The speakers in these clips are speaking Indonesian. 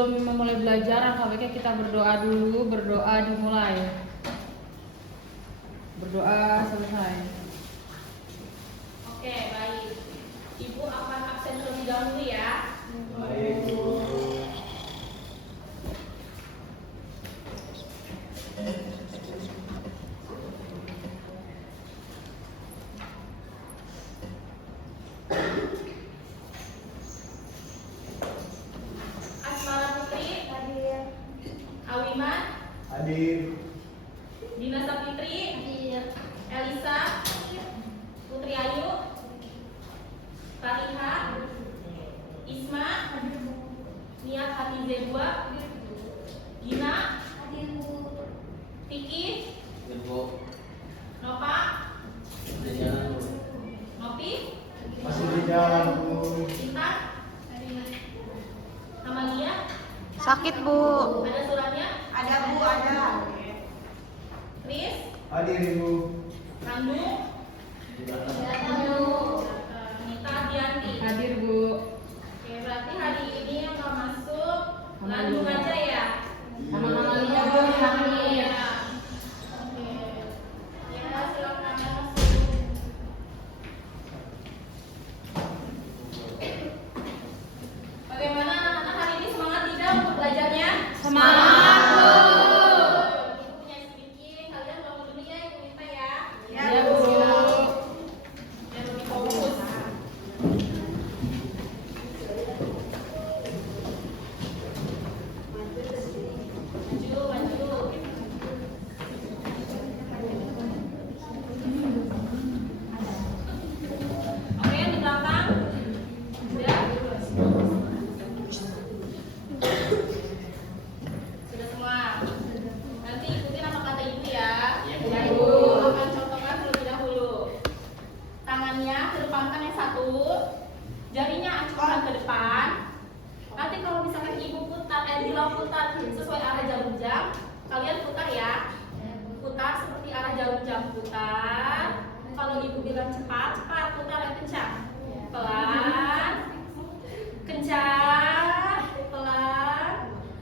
Sebelum memulai belajar, alangkah baiknya kita berdoa dulu. Berdoa dimulai. Berdoa selesai. Oke, baik. Ibu akan absen terlebih dahulu ya. Baik, Bu. Asmara Putri, hadir. Awiman, Hadir. Dina Sapitri, hadir. Elisa, Putri Ayu, Fariha, Isma, Niat Hati Zebua, Gina, hadir Bu. Vicky, Ibu, Nova, udah jalan Bu. Nopi, Masih di jalan, Bu. Intan, Amalia, Sakit, Bu. ada suratnya? Ada, Bu, ada. Chris, Hadir, Ibu. Randu, Di belakang. Nita, Dianti. Hadir, Bu. Oke, berarti hari ini yang nggak masuk Landung aja ya. Sama Amalia, Bu, yang ini. Ya. Oke. Ya, silakan masuk. Bagaimana anak-anak hari ini semangat tidak untuk belajarnya? Semangat, Bu. Ibu punya sedikit, kalian bangun dulu ya, Ibu minta ya. Ya, Bu. Biar lebih fokus. Maju, maju. Oke, di belakang. Sudah? Sudah semua. Nanti ikutin apa kata ibu ya. Iya, Ibu akan contohkan terlebih dahulu. Tangannya kedepankan yang satu, jarinya acungkan ke depan. Nanti kalau misalkan ibu putar, bilang putar sesuai arah jarum jam, kalian putar ya. Putar seperti arah jarum jam, putar. Kalau ibu bilang cepat, cepat, putar yang kencang. Pelan, kencang, pelan,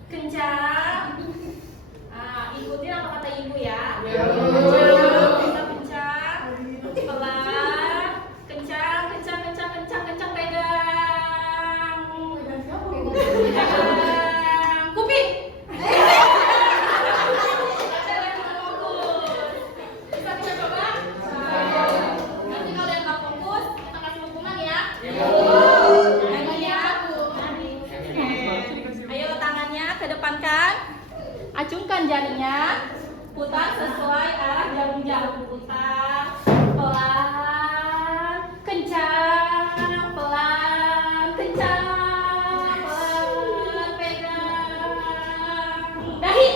kencang. Ah, ikutin apa kata ibu ya. Ya, Bu. Kencang, kita kencang, pelan, kencang, kencang, kencang, kencang, kencang, pegang. Pegang kuping. Bisa kita coba? Nanti kalau yang nggak fokus, kita kasih hukuman ya. Lagi ya. Ayo tangannya kedepankan, acungkan jarinya, putar sesuai arah jarum jam. Putar pelan, kencang, pelan, kencang, pelan, pegang dahi.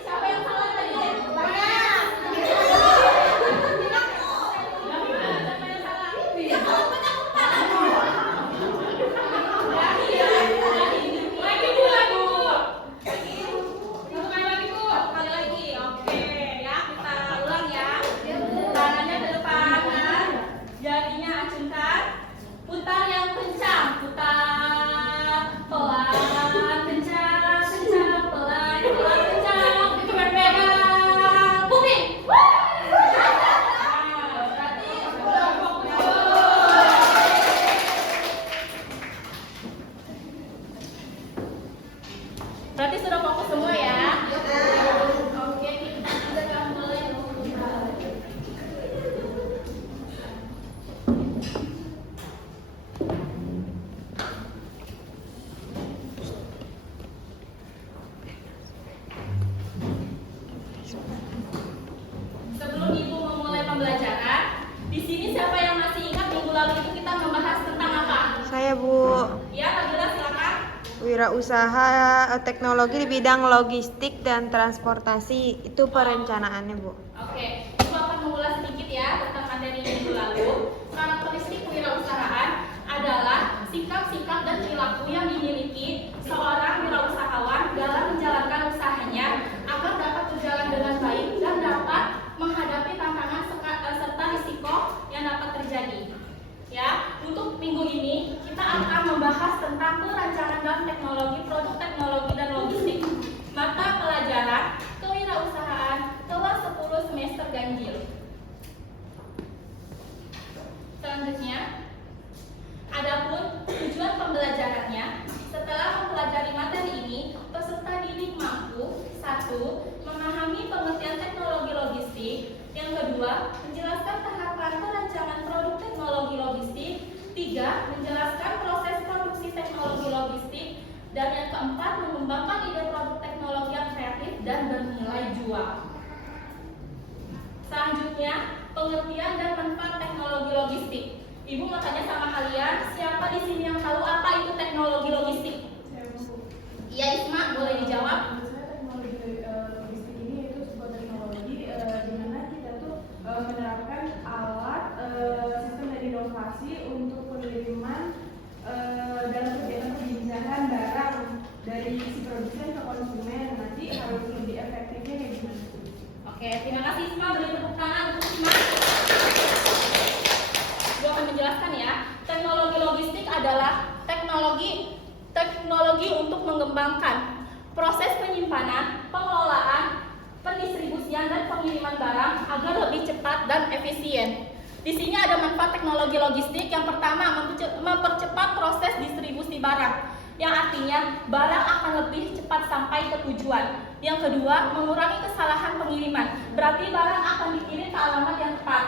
Siapa yang salah tadi? Berarti sudah fokus semua ya? Oke, kita akan mulai. Sebelum ibu memulai pembelajaran, di sini siapa yang masih ingat minggu lalu itu kita membahas tentang apa? Saya, Bu. Ya, Fadila silakan. Wirausaha teknologi di bidang logistik dan transportasi. Itu perencanaannya, Bu. Oke, ibu akan mengulas sedikit ya tentang materi minggu lalu. Karakteristik kewirausahaan adalah sikap-sikap dan perilaku yang dimiliki teknologi, produk teknologi dan logistik. Mata pelajaran kewirausahaan kelas 10 semester ganjil. Selanjutnya, adapun tujuan pembelajarannya, setelah mempelajari materi ini, peserta didik mampu 1. Memahami pengertian teknologi logistik. Yang kedua, menjelaskan tahapan perancangan produk teknologi logistik. 3. Menjelaskan proses produksi teknologi logistik. Dan yang keempat, mengembangkan ide produk teknologi yang kreatif dan bernilai jual. Selanjutnya, pengertian dan manfaat teknologi logistik. Ibu mau tanya sama kalian, siapa di sini yang tahu apa itu teknologi logistik? Iya, Isma, boleh dijawab. Teknologi logistik ini itu sebuah teknologi di mana kita tuh menerapkan alat sistem dan inovasi untuk pengiriman dalam kegiatan penjelasan barang dari si produsen ke konsumen. Nanti harus lebih efektifnya kayak gimana? Oke, terima kasih Isma. Beri tepuk tangan untuk Isma. Gue akan menjelaskan ya. Teknologi logistik adalah teknologi untuk mengembangkan proses penyimpanan, pengelolaan, pendistribusian dan pengiriman barang agar lebih cepat dan efisien. Di sini ada manfaat teknologi logistik. Yang pertama, mempercepat proses distribusi barang, yang artinya barang akan lebih cepat sampai ke tujuan. Yang kedua, mengurangi kesalahan pengiriman, berarti barang akan dikirim ke alamat yang tepat.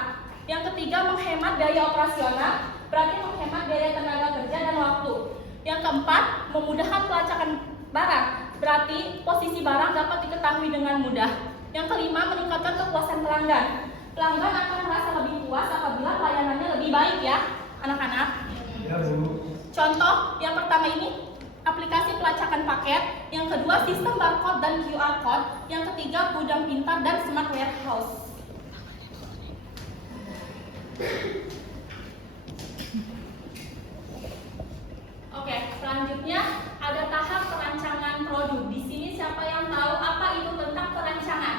Yang ketiga, menghemat daya operasional, berarti menghemat daya tenaga kerja dan waktu. Yang keempat, memudahkan pelacakan barang, berarti posisi barang dapat diketahui dengan mudah. Yang kelima, meningkatkan kepuasan pelanggan. Pelanggan akan merasa lebih puas apabila pelayanannya lebih baik ya, anak-anak. Ya, Bu. Contoh yang pertama ini aplikasi pelacakan paket, yang kedua sistem barcode dan QR code, yang ketiga gudang pintar dan smart warehouse. Oke, selanjutnya ada tahap perancangan produk. Di sini siapa yang tahu apa itu tentang perancangan?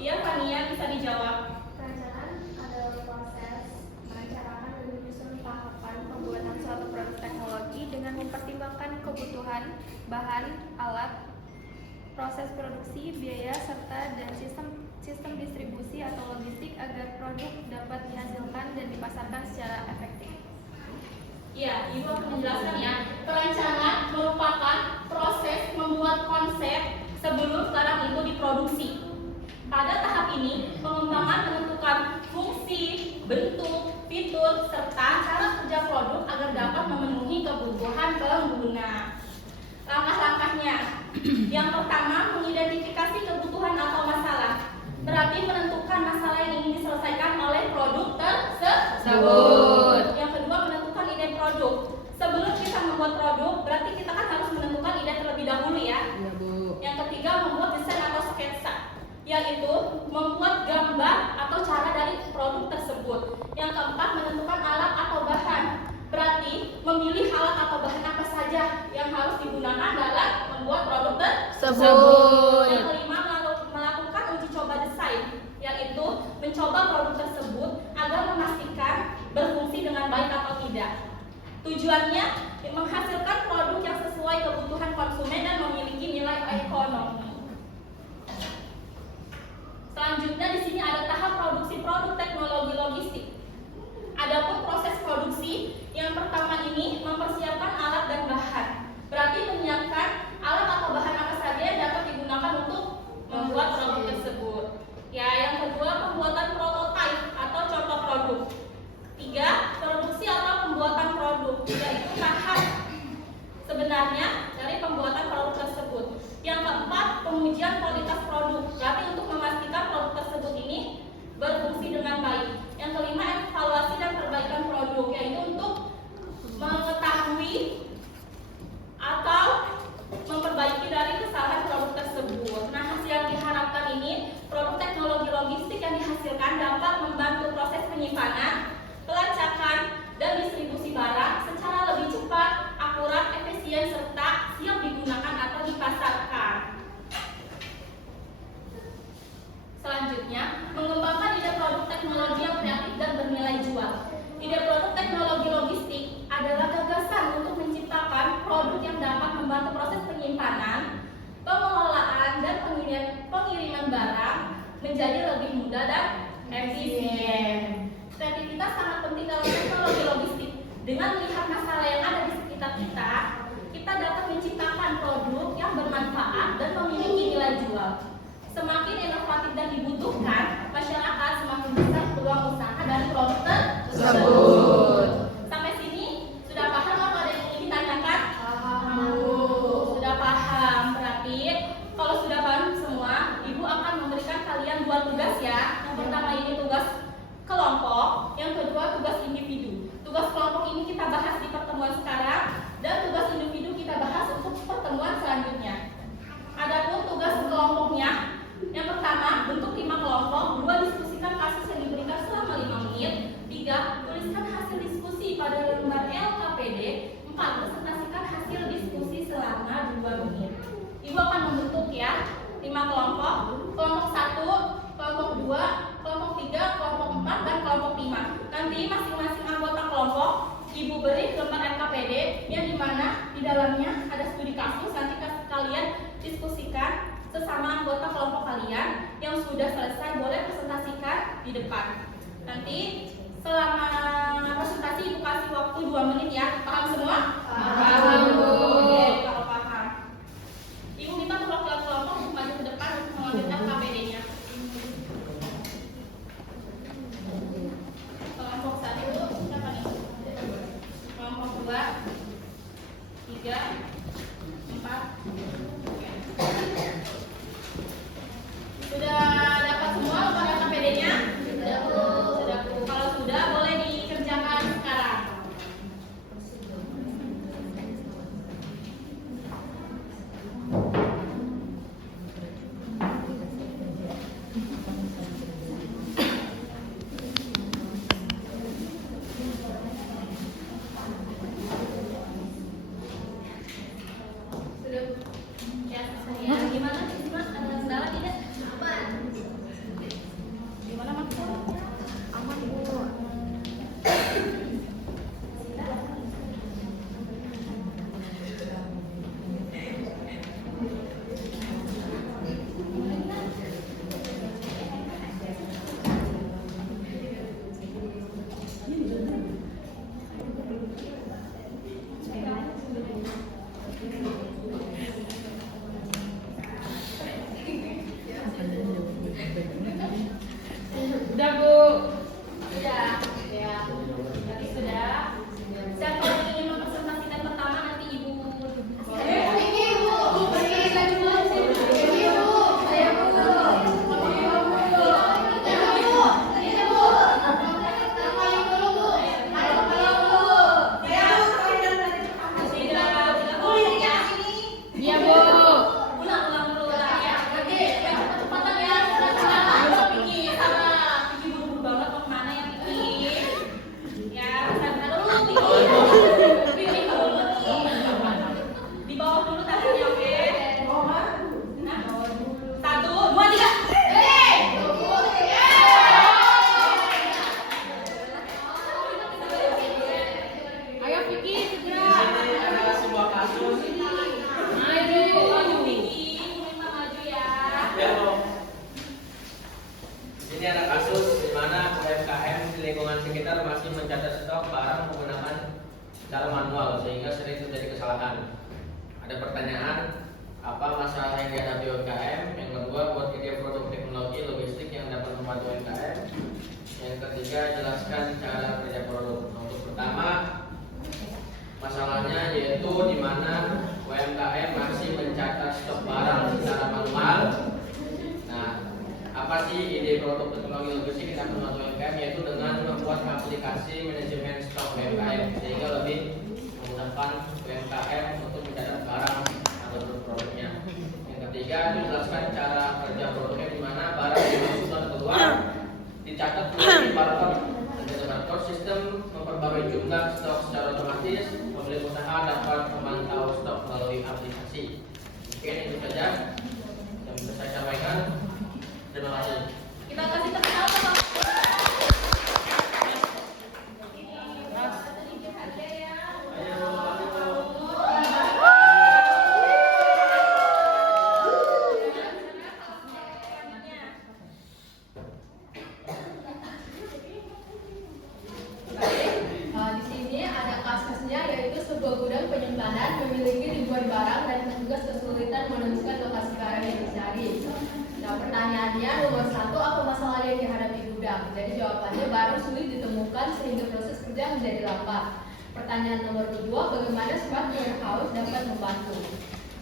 Iya, Fania, bisa dijawab. Perencanaan adalah proses merencanakan dan menyusun tahapan pembuatan suatu produk teknologi dengan mempertimbangkan kebutuhan, bahan, alat, proses produksi, biaya, serta dan sistem distribusi atau logistik agar produk dapat dihasilkan dan dipasarkan secara efektif. Iya, Ibu akan menjelaskan ya. Perencanaan merupakan proses membuat konsep sebelum barang itu diproduksi. Pada tahap ini, pengembangan menentukan fungsi, bentuk, fitur, serta cara kerja produk agar dapat memenuhi kebutuhan pengguna. Langkah-langkahnya, yang pertama, mengidentifikasi kebutuhan atau masalah. Berarti menentukan masalah yang ingin diselesaikan oleh produk tersebut. Yang kedua, menentukan ide produk. Sebelum kita membuat produk, berarti kita kan harus menentukan ide terlebih dahulu ya. Iya, Bu. Yang ketiga, membuat desain atau sketsa, yaitu membuat gambar atau cara dari produk tersebut. Yang keempat, menentukan alat atau bahan, berarti memilih alat atau bahan apa saja yang harus digunakan dalam membuat produk tersebut. Yang kelima, melakukan uji coba desain, yaitu mencoba produk tersebut agar memastikan berfungsi dengan baik atau tidak. Tujuannya menghasilkan produk yang sesuai kebutuhan konsumen dan memiliki nilai ekonomi. Selanjutnya di sini ada tahap produksi produk teknologi logistik. Adapun proses produksi, yang pertama ini mempersiapkan alat dan bahan. Berarti menyiapkan alat atau bahan apa saja yang dapat digunakan untuk membuat produk tersebut. Ya, yang kedua, pembuatan prototipe atau contoh produk. Tiga, produksi atau pembuatan produk, yaitu tahap sebenarnya dari pembuatan produk tersebut. Yang keempat, pengujian kualitas produk, berarti untuk memastikan produk tersebut ini berfungsi dengan baik. Yang kelima, evaluasi dan perbaikan produk, yaitu untuk mengetahui atau memperbaiki dari kesalahan produk tersebut. Nah, hasil yang diharapkan ini, produk teknologi logistik yang dihasilkan dapat membantu proses penyimpanan, pelacakan, dan distribusi barang secara lebih cepat, akurat, efisien, serta siap digunakan atau dipasarkan. Selanjutnya, mengembangkan ide produk teknologi yang efisien. Kreativitas sangat penting dalam teknologi logistik. Dengan melihat masalah yang ada di sekitar kita, kita dapat menciptakan produk yang bermanfaat dan memiliki nilai jual. Semakin inovatif dan dibutuhkan, masyarakat semakin besar peluang usaha dari produk tersebut. Sampai sini sudah paham apa ada yang ingin ditanyakan? Sudah paham. Berarti kalau sudah paham semua, Ibu akan memberikan kalian 2 tugas ya. Yang pertama ini tugas kelompok, yang kedua tugas individu. Tugas kelompok ini kita bahas di pertemuan sekarang, dan tugas individu kita bahas untuk pertemuan selanjutnya. Adapun tugas kelompoknya, yang pertama bentuk 5 kelompok, 2 diskusikan kasus yang diberikan selama 5 menit, 3 tuliskan hasil diskusi pada lembar LKPD, 4 presentasikan hasil diskusi selama 2 menit. Ibu akan membentuk ya 5 kelompok, kelompok 1, kelompok 2, kelompok 3, kelompok 4, dan kelompok 5. Nanti masing-masing anggota kelompok Ibu beri lembar LKPD yang dimana di dalamnya ada studi kasus. Nanti kalian diskusikan sesama anggota kelompok kalian. Yang sudah selesai boleh presentasikan di depan. Nanti selama presentasi Ibu kasih waktu 2 menit ya. Paham semua? Paham, Bu. Oke, kalau paham. Ibu minta perwakilan kelompok untuk maju ke depan untuk mengambil LKPD-nya. Kelompok 1 siapa nih? Kelompok 2, 3, 4. Sudah dapat semua lembar LKPD-nya? Sudah, Bu. Sudah, Bu. Kalau sudah boleh dikerjakan sekarang. Sudah, Bu. Ya, saya gimana? Ada kendala tidak? Gimana maksudnya? Aman, Bu. Udah, Bu. Sudah, ya. Berarti sudah. Siapa yang ingin mempresentasikan pertama nanti Ibu. Iya, Bu. Ulang dulu lah. Ya, nanti kecepatan ya. Sudah Piki, salah. Piki buru-buru banget mau kemana ya Piki? Ya, sabar dulu Piki. Piki dulu nih. Di bawah dulu tangannya, oke? Nah, 1, 2, 3. Ayo, Vicky, segera. Ada sebuah kasus. Maju Piki, minta maju ya. Ya, Bu. Ini ada kasus di mana UMKM di lingkungan sekitar masih mencatat stok barang menggunakan cara manual sehingga sering terjadi kesalahan. Ada pertanyaan, apa masalah yang dihadapi UMKM? Yang kedua, buat ide produk teknologi logistik yang dapat membantu UMKM. Yang ketiga, jelaskan cara kerja produk. Untuk pertama, masalahnya yaitu di mana UMKM masih mencatat stok barang secara manual. Nah, apa sih ide produk teknologi logistik kita membantu UMKM? Yaitu dengan membuat aplikasi manajemen stok UMKM sehingga lebih memudahkan UMKM untuk mencatat barang atau produknya. Yang ketiga, menjelaskan cara kerja produknya di mana barang yang masuk dan keluar dicatat melalui barcode. Dengan barcode, sistem memperbarui jumlah stok secara otomatis. Pemilik usaha dapat memantau stok melalui aplikasi. Mungkin itu saja yang bisa saya sampaikan. Terima kasih. Kita kasih tepuk tangan. Ini sedikit saja ya. Ayo. Pertanyaan nomor 1, apa masalah yang dihadapi gudang? Jadi jawabannya baru sulit ditemukan sehingga proses kerja menjadi lambat. Pertanyaan nomor 2, bagaimana smart warehouse dapat membantu?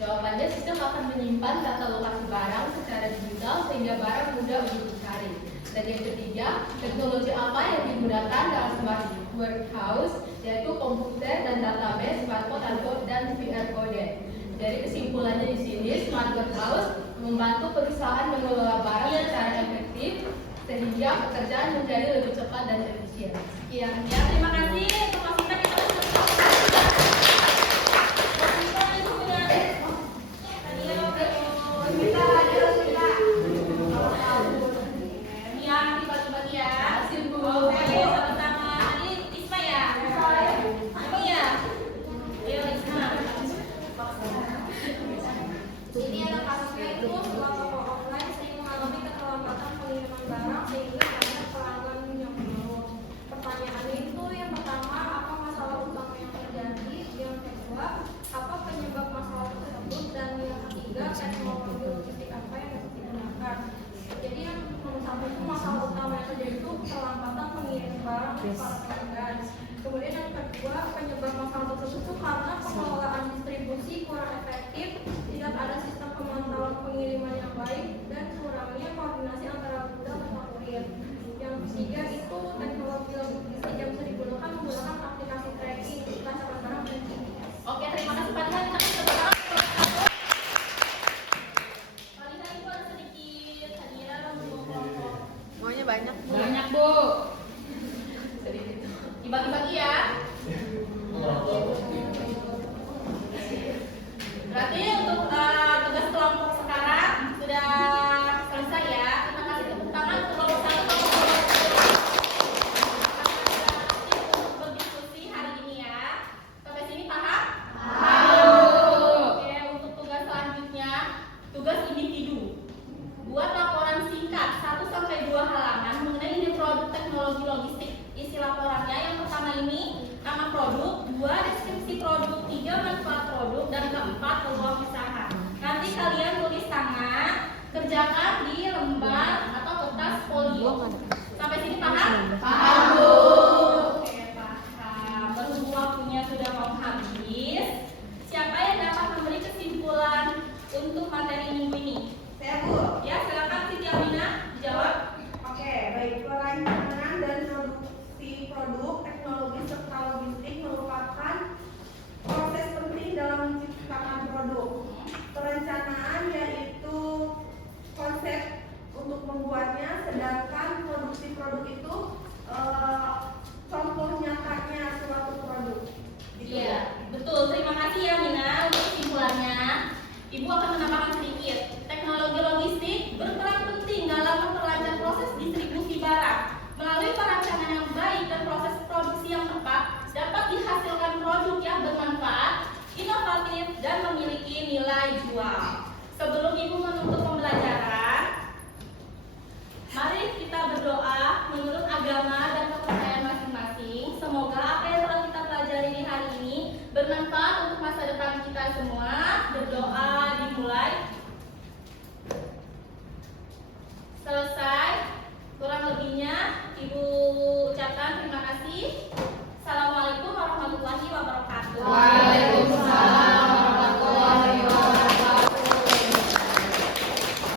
Jawabannya, sistem akan menyimpan data lokasi barang secara digital sehingga barang mudah untuk dicari. Dan yang ketiga, teknologi apa yang digunakan dalam smart warehouse, yaitu komputer dan database, smartphone dan VR coded. Jadi kesimpulannya di sini, smart warehouse membantu perusahaan mengelola barang secara efektif sehingga pekerjaan menjadi lebih cepat dan efisien. Ya, terima kasih. Untuk masukan kita Ini ada kasusnya itu sebuah toko offline sering mengalami keterlambatan pengiriman barang sehingga banyak pelanggan yang mengeluh. Pertanyaannya itu yang pertama, apa masalah utama yang terjadi? Yang kedua, apa penyebab masalah tersebut? Dan yang ketiga, teknologi logistik apa yang dapat digunakan? Jadi yang nomor 1 itu masalah utama yang terjadi itu keterlambatan pengiriman barang ke para pelanggan. Kemudian yang kedua, penyebab masalah tersebut itu karena pengelolaan distribusi kurang efektif, tidak ada sistem pemantauan pengiriman yang baik, dan kurangnya koordinasi antara gudang dan kurir. Yang ketiga itu teknologi logistik yang bisa digunakan menggunakan aplikasi tracking, pelacakan barang dan GPS. Oke, terima kasih Pak Nina. Kita bisa bergerak ke kelompok 1. Kali ini Ibu ada sedikit hadiah untuk kelompok. Maunya banyak. Banyak, Bu. Sedikit. Dibagi-bagi ya. Berarti untuk tugas kelompok sekarang sudah selesai ya. Kita kasih tepuk tangan untuk kelompok 1 kelompok 2. Untuk berdiskusi hari ini ya. Sampai sini paham? Oke, untuk tugas selanjutnya, tugas individu. Buat laporan singkat 1-2 halaman mengenai ini produk teknologi logistik. Isi laporannya yang pertama ini nama produk, 2 deskripsi produk, 3 manfaat produk, dan keempat peluang usaha. Nanti kalian tulis tangan, kerjakan di lembar atau kertas folio. Sampai sini paham? Paham, Bu. Oke, paham. Berhubung waktunya sudah mau habis, siapa yang dapat memberi kesimpulan untuk materi minggu ini? Saya, Bu. Ya, silakan Siti Amina dijawab. Oke, baik. Perancangan dan produksi produk, teknologi serta logistik merupakan proses penting dalam menciptakan produk. Perencanaan yaitu konsep untuk membuatnya, sedangkan produksi produk itu contoh nyatanya suatu produk. Gitu. Iya, betul. Terima kasih ya Mina untuk kesimpulannya. Ibu akan menambahkan sedikit. Teknologi logistik berperan penting dalam memperlancar proses distribusi barang. Melalui perencanaan yang baik dan proses produksi yang tepat, dapat dihasilkan produk yang bermanfaat, inovatif, dan memiliki nilai jual.